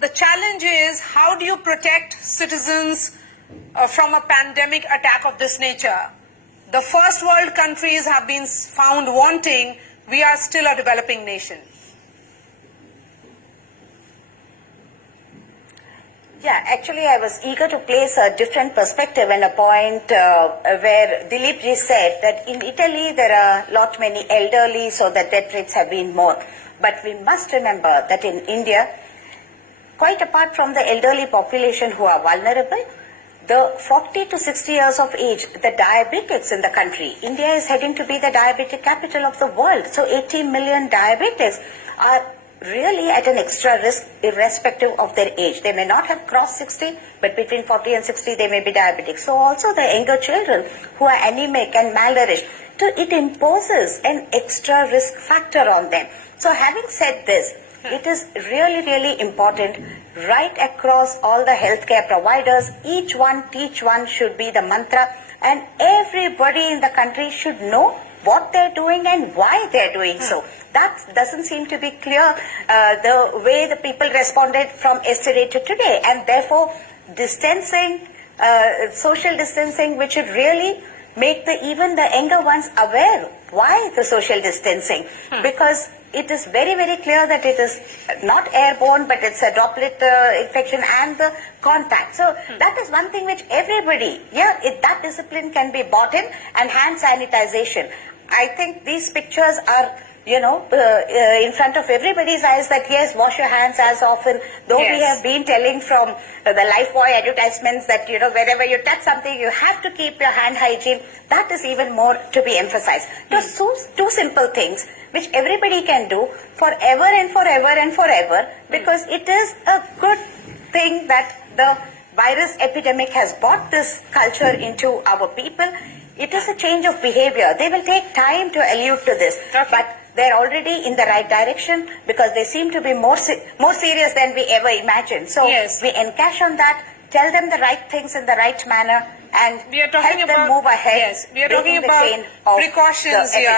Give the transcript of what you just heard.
the challenge is, how do you protect citizens from a pandemic attack of this nature? The first world countries have been found wanting. We are still a developing nation. Yeah, actually I was eager to place a different perspective and a point where Dilip ji said that in Italy there are lot many elderly, so that death rates have been more. But we must remember that in India, quite apart from the elderly population who are vulnerable, the 40 to 60 years of age, the diabetics in the country, India is heading to be the diabetic capital of the world. So 80 million diabetics are really at an extra risk irrespective of their age. They may not have crossed 60, but between 40 and 60 they may be diabetic. So also the younger children who are anemic and malnourished, it imposes an extra risk factor on them. So having said this, it is really, really important right across all the healthcare providers. Each one, teach one should be the mantra, and everybody in the country should know what they're doing and why they're doing so. That doesn't seem to be clear, the way the people responded from yesterday to today, and therefore distancing, social distancing, which should really make even the younger ones aware why the social distancing, because it is very, very clear that it is not airborne, but it's a droplet infection and the contact. So that is one thing which everybody, that discipline can be bought in, and hand sanitization. I think these pictures are, in front of everybody's eyes that yes, wash your hands as often, though we have been telling from the Lifebuoy advertisements that, wherever you touch something, you have to keep your hand hygiene. That is even more to be emphasized. Just two simple things which everybody can do forever and forever and forever, because it is a good thing that the virus epidemic has brought this culture into our people. It is a change of behavior. They will take time to allude to this, but they're already in the right direction, because they seem to be more serious than we ever imagined. So we encash on that, tell them the right things in the right manner, and help them move ahead. We are talking about precautions here.